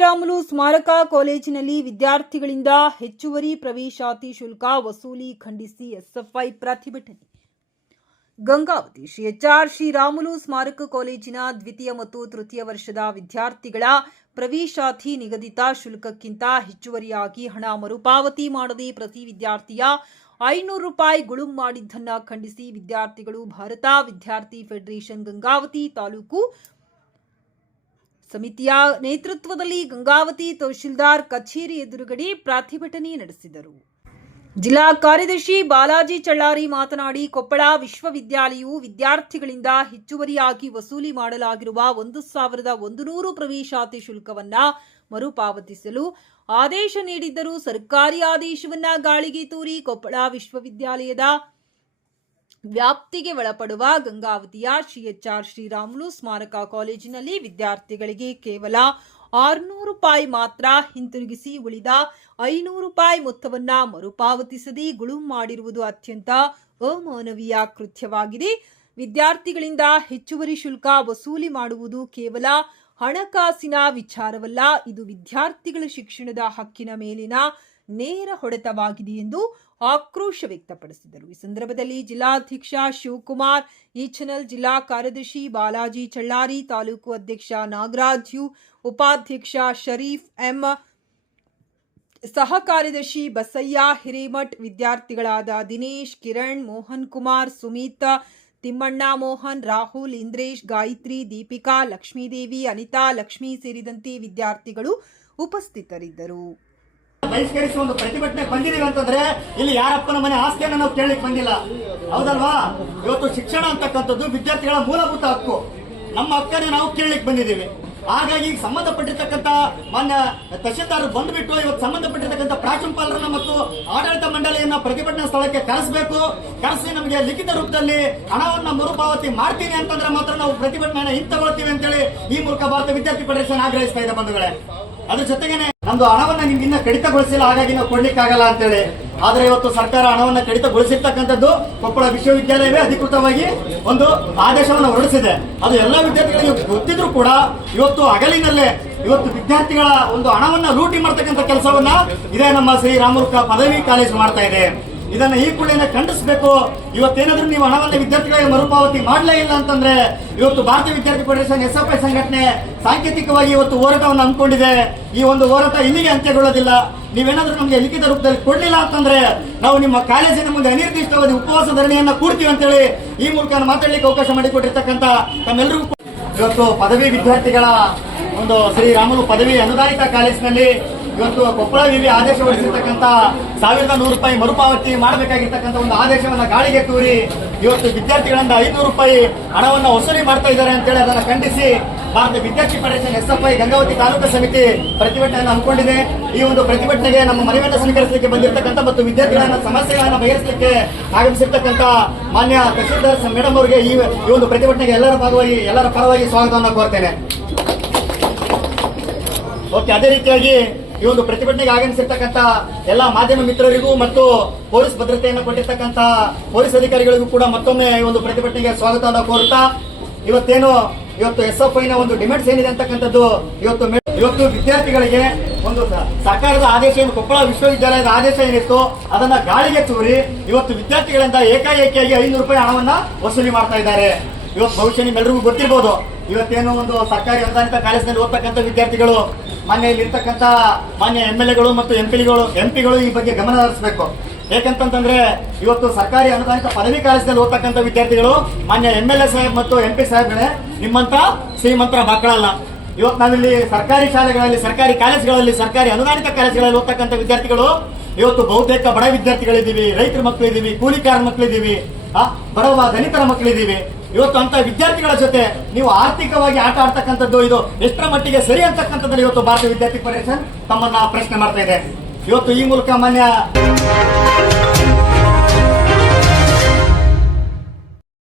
ಶ್ರೀರಾಮುಲು ಸ್ಮಾರಕ ಕಾಲೇಜಿನಲ್ಲಿ ವಿದ್ಯಾರ್ಥಿಗಳಿಂದ ಹೆಚ್ಚುವರಿ ಪ್ರವೇಶಾತಿ ಶುಲ್ಕ ವಸೂಲಿ ಖಂಡಿಸಿ ಎಸ್ಎಫ್ಐ ಪ್ರತಿಭಟನೆ. ಗಂಗಾವತಿ ಶ್ರೀ ಎಚ್.ಆರ್. ಶ್ರೀರಾಮುಲು ಸ್ಮಾರಕ ಕಾಲೇಜಿನ ದ್ವಿತೀಯ ಮತ್ತು ತೃತೀಯ ವರ್ಷದ ವಿದ್ಯಾರ್ಥಿಗಳ ಪ್ರವೇಶಾತಿ ನಿಗದಿತ ಶುಲ್ಕಕ್ಕಿಂತ ಹೆಚ್ಚುವರಿಯಾಗಿ ಹಣ ಮರುಪಾವತಿ ಮಾಡದೆ ಪ್ರತಿ ವಿದ್ಯಾರ್ಥಿಯ ₹500 ಗುಳುಂ ಮಾಡಿದ್ದನ್ನು ಖಂಡಿಸಿ ವಿದ್ಯಾರ್ಥಿಗಳು ಭಾರತ ವಿದ್ಯಾರ್ಥಿ ಫೆಡರೇಷನ್ ಗಂಗಾವತಿ ತಾಲೂಕು ಸಮಿತಿಯ ನೇತೃತ್ವದಲ್ಲಿ ಗಂಗಾವತಿ ತಹಶೀಲ್ದಾರ್ ಕಚೇರಿ ಎದುರುಗಡೆ ಪ್ರತಿಭಟನೆ ನಡೆಸಿದರು. ಜಿಲ್ಲಾ ಕಾರ್ಯದರ್ಶಿ ಬಾಲಾಜಿ ಚಳ್ಳಾರಿ ಮಾತನಾಡಿ, ಕೊಪ್ಪಳ ವಿಶ್ವವಿದ್ಯಾಲಯವು ವಿದ್ಯಾರ್ಥಿಗಳಿಂದ ಹೆಚ್ಚುವರಿಯಾಗಿ ವಸೂಲಿ ಮಾಡಲಾಗಿರುವ 1,100 ಪ್ರವೇಶಾತಿ ಶುಲ್ಕವನ್ನು ಮರುಪಾವತಿಸಲು ಆದೇಶ ನೀಡಿದ್ದರೂ ಸರ್ಕಾರಿ ಆದೇಶವನ್ನು ಗಾಳಿಗೆ ತೂರಿ ಕೊಪ್ಪಳ ವಿಶ್ವವಿದ್ಯಾಲಯದ ವ್ಯಾಪ್ತಿಗೆ ಒಳಪಡುವ ಗಂಗಾವತಿಯ ಶ್ರೀ ಎಚ್.ಆರ್. ಶ್ರೀರಾಮುಲು ಸ್ಮಾರಕ ಕಾಲೇಜಿನಲ್ಲಿ ವಿದ್ಯಾರ್ಥಿಗಳಿಗೆ ಕೇವಲ ₹600 ಮಾತ್ರ ಹಿಂತಿರುಗಿಸಿ ಉಳಿದ ₹500 ಮೊತ್ತವನ್ನು ಮರುಪಾವತಿಸದೆ ಗುಳುಂ ಮಾಡಿರುವುದು ಅತ್ಯಂತ ಅಮಾನವೀಯ ಕೃತ್ಯವಾಗಿದೆ. ವಿದ್ಯಾರ್ಥಿಗಳಿಂದ ಹೆಚ್ಚುವರಿ ಶುಲ್ಕ ವಸೂಲಿ ಮಾಡುವುದು ಕೇವಲ ಹಣಕಾಸಿನ ವಿಚಾರವಲ್ಲ, ಇದು ವಿದ್ಯಾರ್ಥಿಗಳ ಶಿಕ್ಷಣದ ಹಕ್ಕಿನ ಮೇಲಿನ ನೇರ ಹೊಡೆತವಾಗಿದೆ ಎಂದು ಆಕ್ರೋಶ ವ್ಯಕ್ತಪಡಿಸಿದರು. ಈ ಸಂದರ್ಭದಲ್ಲಿ ಜಿಲ್ಲಾಧ್ಯಕ್ಷ ಶಿವಕುಮಾರ್ ಈಚನಲ್, ಜಿಲ್ಲಾ ಕಾರ್ಯದರ್ಶಿ ಬಾಲಾಜಿ ಚಳ್ಳಾರಿ, ತಾಲೂಕು ಅಧ್ಯಕ್ಷ ನಾಗರಾಜ್ ಯು, ಉಪಾಧ್ಯಕ್ಷ ಶರೀಫ್ ಎಂ, ಸಹ ಕಾರ್ಯದರ್ಶಿ ಬಸಯ್ಯ ಹಿರೇಮಠ್, ವಿದ್ಯಾರ್ಥಿಗಳಾದ ದಿನೇಶ್, ಕಿರಣ್, ಮೋಹನ್ ಕುಮಾರ್, ಸುಮಿತ್, ತಿಮ್ಮಣ್ಣ, ಮೋಹನ್, ರಾಹುಲ್, ಇಂದ್ರೇಶ್, ಗಾಯತ್ರಿ, ದೀಪಿಕಾ, ಲಕ್ಷ್ಮೀದೇವಿ, ಅನಿತಾ, ಲಕ್ಷ್ಮಿ ಸೇರಿದಂತೆ ವಿದ್ಯಾರ್ಥಿಗಳು ಉಪಸ್ಥಿತರಿದ್ದರು. ಬಹಿಷ್ಕರಿಸಿ ಒಂದು ಪ್ರತಿಭಟನೆ ಬಂದಿದೀವಿ ಅಂತಂದ್ರೆ ಇಲ್ಲಿ ಯಾರಪ್ಪನ ಮನೆ ಆಸ್ತಿಯನ್ನು ನಾವು ಕೇಳಲಿಕ್ಕೆ ಬಂದಿಲ್ಲ, ಹೌದಲ್ವಾ? ಇವತ್ತು ಶಿಕ್ಷಣ ಅಂತಕ್ಕಂಥದ್ದು ವಿದ್ಯಾರ್ಥಿಗಳ ಮೂಲಭೂತ ಹಕ್ಕು. ನಮ್ಮ ಹಕ್ಕನ್ನೇ ನಾವು ಕೇಳಲಿಕ್ಕೆ ಬಂದಿದ್ದೀವಿ. ಹಾಗಾಗಿ ಸಂಬಂಧಪಟ್ಟಿರ್ತಕ್ಕಂಥ ಮಾನ್ಯ ತಹಶೀಲ್ದಾರ್ ಬಂದ್ಬಿಟ್ಟು ಇವತ್ತು ಸಂಬಂಧಪಟ್ಟಿರ್ತಕ್ಕಂಥ ಪ್ರಾಂಶುಪಾಲರನ್ನ ಮತ್ತು ಆಡಳಿತ ಮಂಡಳಿಯನ್ನ ಪ್ರತಿಭಟನಾ ಸ್ಥಳಕ್ಕೆ ಕರೆಸಿ ನಮಗೆ ಲಿಖಿತ ರೂಪದಲ್ಲಿ ಹಣವನ್ನ ಮರುಪಾವತಿ ಮಾಡ್ತೀನಿ ಅಂತಂದ್ರೆ ಮಾತ್ರ ನಾವು ಪ್ರತಿಭಟನೆಯನ್ನು ಹಿಂತಗೊಳ್ತೀವಿ ಅಂತೇಳಿ ಈ ಮೂಲಕ ಭಾರತ ವಿದ್ಯಾರ್ಥಿ ಫೆಡರೇಷನ್ ಆಗ್ರಹಿಸ್ತಾ ಇದೆ ಬಂಧುಗಳೇ. ಅದ್ರ ಜೊತೆಗೇನೆ ನಮ್ದು ಹಣವನ್ನ ನಿಮ್ಗೆ ಇನ್ನ ಕಡಿತಗೊಳಿಸಿಲ್ಲ, ಹಾಗಾಗಿ ನಾವು ಕೊಡ್ಲಿಕ್ಕಾಗಲ್ಲ ಅಂತೇಳಿ. ಆದ್ರೆ ಇವತ್ತು ಸರ್ಕಾರ ಹಣವನ್ನ ಕಡಿತಗೊಳಿಸಿರ್ತಕ್ಕಂಥದ್ದು ಕೊಪ್ಪಳ ವಿಶ್ವವಿದ್ಯಾಲಯವೇ ಅಧಿಕೃತವಾಗಿ ಒಂದು ಆದೇಶವನ್ನು ಹೊರಡಿಸಿದೆ. ಅದು ಎಲ್ಲ ವಿದ್ಯಾರ್ಥಿಗಳಿಗೆ ಗೊತ್ತಿದ್ರು ಕೂಡ ಇವತ್ತು ಹಗಲಿನಲ್ಲೇ ಇವತ್ತು ವಿದ್ಯಾರ್ಥಿಗಳ ಒಂದು ಹಣವನ್ನ ಲೂಟಿ ಮಾಡ್ತಕ್ಕಂಥ ಕೆಲಸವನ್ನ ಇದೇ ನಮ್ಮ ಶ್ರೀರಾಮುಲು ಪದವಿ ಕಾಲೇಜು ಮಾಡ್ತಾ ಇದೆ. ಇದನ್ನ ಈ ಕೂಡಲೇ ಖಂಡಿಸಬೇಕು. ಇವತ್ತೇನಾದ್ರೂ ನೀವು ಹಣವನ್ನು ವಿದ್ಯಾರ್ಥಿಗಳಿಗೆ ಮರುಪಾವತಿ ಮಾಡಲೇ ಇಲ್ಲ ಅಂತಂದ್ರೆ ಇವತ್ತು ಭಾರತೀಯ ವಿದ್ಯಾರ್ಥಿ ಫೆಡರೇಷನ್ ಎಸ್ಎಫ್ಐ ಸಂಘಟನೆ ಸಾಂಕೇತಿಕವಾಗಿ ಇವತ್ತು ಹೋರಾಟವನ್ನು ಹಮ್ಮಿಕೊಂಡಿದೆ. ಈ ಒಂದು ಹೋರಾಟ ಇಲ್ಲಿಗೆ ಅಂತ್ಯಗೊಳ್ಳೋದಿಲ್ಲ. ನೀವೇನಾದ್ರೂ ನಮಗೆ ಲಿಖಿತ ರೂಪದಲ್ಲಿ ಕೊಡ್ಲಿಲ್ಲ ಅಂತಂದ್ರೆ ನಾವು ನಿಮ್ಮ ಕಾಲೇಜಿನ ಮುಂದೆ ಅನಿರ್ದಿಷ್ಟವಾದ ಉಪವಾಸ ಧರಣಿಯನ್ನ ಕೂಡ್ತೀವಿ ಅಂತೇಳಿ ಈ ಮೂಲಕ ಮಾತಾಡ್ಲಿಕ್ಕೆ ಅವಕಾಶ ಮಾಡಿಕೊಟ್ಟಿರ್ತಕ್ಕಂಥ ತಮ್ಮೆಲ್ಲರಿಗೂ ಇವತ್ತು ಪದವಿ ವಿದ್ಯಾರ್ಥಿಗಳ ಒಂದು ಶ್ರೀರಾಮುಲು ಪದವಿ ಅನುದಾನಿತ ಕಾಲೇಜಿನಲ್ಲಿ ಇವತ್ತು ಕೊಪ್ಪಳ ವಿವಿ ಆದೇಶ ಹೊರಡಿಸಿರ್ತಕ್ಕಂಥ ₹1,100 ಮರುಪಾವತಿ ಮಾಡಬೇಕಾಗಿರ್ತಕ್ಕಂಥ ಒಂದು ಆದೇಶವನ್ನ ಗಾಳಿಗೆ ತೂರಿ ಇವತ್ತು ವಿದ್ಯಾರ್ಥಿಗಳಿಂದ ₹500 ಹಣವನ್ನ ವಸೂಲಿ ಮಾಡ್ತಾ ಇದ್ದಾರೆ ಅಂತೇಳಿ ಅದನ್ನು ಖಂಡಿಸಿ ಭಾರತ ವಿದ್ಯಾರ್ಥಿ ಫೆಡರೇಷನ್ ಎಸ್ಎಫ್ಐ ಗಂಗಾವತಿ ತಾಲೂಕು ಸಮಿತಿ ಪ್ರತಿಭಟನೆಯನ್ನು ಹಮ್ಮಿಕೊಂಡಿದೆ. ಈ ಒಂದು ಪ್ರತಿಭಟನೆಗೆ ನಮ್ಮ ಮನವಿಯನ್ನು ಸ್ವೀಕರಿಸಲಿಕ್ಕೆ ಬಂದಿರತಕ್ಕಂಥ ಮತ್ತು ವಿದ್ಯಾರ್ಥಿಗಳ ಸಮಸ್ಯೆಗಳನ್ನು ಬಗೆಹರಿಸಲಿಕ್ಕೆ ಆಗಮಿಸಿರ್ತಕ್ಕಂಥ ಮಾನ್ಯ ತಹಶೀಲ್ದಾರ್ ಮೇಡಮ್ ಅವರಿಗೆ ಈ ಒಂದು ಪ್ರತಿಭಟನೆಗೆ ಎಲ್ಲರ ಪರವಾಗಿ ಸ್ವಾಗತವನ್ನು ಕೋರ್ತೇನೆ. ಓಕೆ, ಅದೇ ರೀತಿಯಾಗಿ ಈ ಒಂದು ಪ್ರತಿಭಟನೆಗೆ ಆಗಮಿಸಿರ್ತಕ್ಕಂಥ ಎಲ್ಲ ಮಾಧ್ಯಮ ಮಿತ್ರರಿಗೂ ಮತ್ತು ಪೊಲೀಸ್ ಭದ್ರತೆಯನ್ನು ಕೊಟ್ಟಿರ್ತಕ್ಕಂಥ ಪೊಲೀಸ್ ಅಧಿಕಾರಿಗಳಿಗೂ ಕೂಡ ಮತ್ತೊಮ್ಮೆ ಈ ಒಂದು ಪ್ರತಿಭಟನೆಗೆ ಸ್ವಾಗತವನ್ನು ಕೋರುತ್ತಾ ಇವತ್ತು ಎಸ್ಎಫ್ಐನ ಒಂದು ಡಿಮ್ಯಾಂಡ್ಸ್ ಏನಿದೆ ಅಂತಕ್ಕಂಥದ್ದು ಇವತ್ತು ವಿದ್ಯಾರ್ಥಿಗಳಿಗೆ ಒಂದು ಸರ್ಕಾರದ ಆದೇಶ ಏನು ಕೊಪ್ಪಳ ವಿಶ್ವವಿದ್ಯಾಲಯದ ಆದೇಶ ಏನಿತ್ತು ಅದನ್ನ ಗಾಳಿಗೆ ತೂರಿ ಇವತ್ತು ವಿದ್ಯಾರ್ಥಿಗಳಿಂದ ಏಕಾಏಕಿಯಾಗಿ ₹500 ಹಣವನ್ನ ವಸೂಲಿ ಮಾಡ್ತಾ ಇದ್ದಾರೆ. ಇವತ್ತು ಬಹುಶಃ ನಿಮ್ಮೆಲ್ಲರಿಗೂ ಗೊತ್ತಿರಬಹುದು, ಇವತ್ತೇನು ಒಂದು ಸರ್ಕಾರಿ ಅನುದಾನಿತ ಕಾಲೇಜಿನಲ್ಲಿ ಓದ್ತಕ್ಕಂಥ ವಿದ್ಯಾರ್ಥಿಗಳು ಮಾನ್ಯ ಇಲ್ಲಿರ್ತಕ್ಕಂಥ ಮಾನ್ಯ MLAಗಳು ಮತ್ತು ಎಂಪಿಗಳು ಈ ಬಗ್ಗೆ ಗಮನ ಹರಿಸಬೇಕು. ಯಾಕಂತಂದ್ರೆ ಇವತ್ತು ಸರ್ಕಾರಿ ಅನುದಾನಿತ ಪದವಿ ಕಾಲೇಜಿನಲ್ಲಿ ಓದ್ತಕ್ಕಂಥ ವಿದ್ಯಾರ್ಥಿಗಳು ಮಾನ್ಯ MLA ಸಾಹೇಬ್ ಮತ್ತು MP ಸಾಹೇಬ್ರೆ ನಿಮ್ಮಂತ ಶ್ರೀಮಂತರ ಮಕ್ಕಳಲ್ಲ. ಇವತ್ತು ನಾವಿಲ್ಲಿ ಸರ್ಕಾರಿ ಶಾಲೆಗಳಲ್ಲಿ, ಸರ್ಕಾರಿ ಕಾಲೇಜುಗಳಲ್ಲಿ, ಸರ್ಕಾರಿ ಅನುದಾನಿತ ಕಾಲೇಜುಗಳಲ್ಲಿ ಓದ್ತಕ್ಕಂಥ ವಿದ್ಯಾರ್ಥಿಗಳು ಇವತ್ತು ಬಹುತೇಕ ಬಡ ವಿದ್ಯಾರ್ಥಿಗಳಿದ್ದೀವಿ, ರೈತರ ಮಕ್ಕಳಿದ್ದೀವಿ, ಕೂಲಿಕಾರ ಮಕ್ಕಳಿದ್ದೀವಿ, ಬಡವ ದಲಿತರ ಮಕ್ಕಳಿದ್ದೀವಿ. ಇವತ್ತು ಅಂತ ವಿದ್ಯಾರ್ಥಿಗಳ ಜೊತೆ ನೀವು ಆರ್ಥಿಕವಾಗಿ ಆಟ ಆಡ್ತಕ್ಕಂಥದ್ದು ಇದು ಎಷ್ಟರ ಮಟ್ಟಿಗೆ ಸರಿ ಅಂತಕ್ಕಂಥದ್ದಲ್ಲಿ ಇವತ್ತು ಭಾರತೀಯ ವಿದ್ಯಾರ್ಥಿ ಫೆಡರೇಷನ್ ತಮ್ಮನ್ನ ಪ್ರಶ್ನೆ ಮಾಡ್ತಾ ಇದೆ. ಇವತ್ತು ಈ ಮೂಲಕ ಮಾನ್ಯ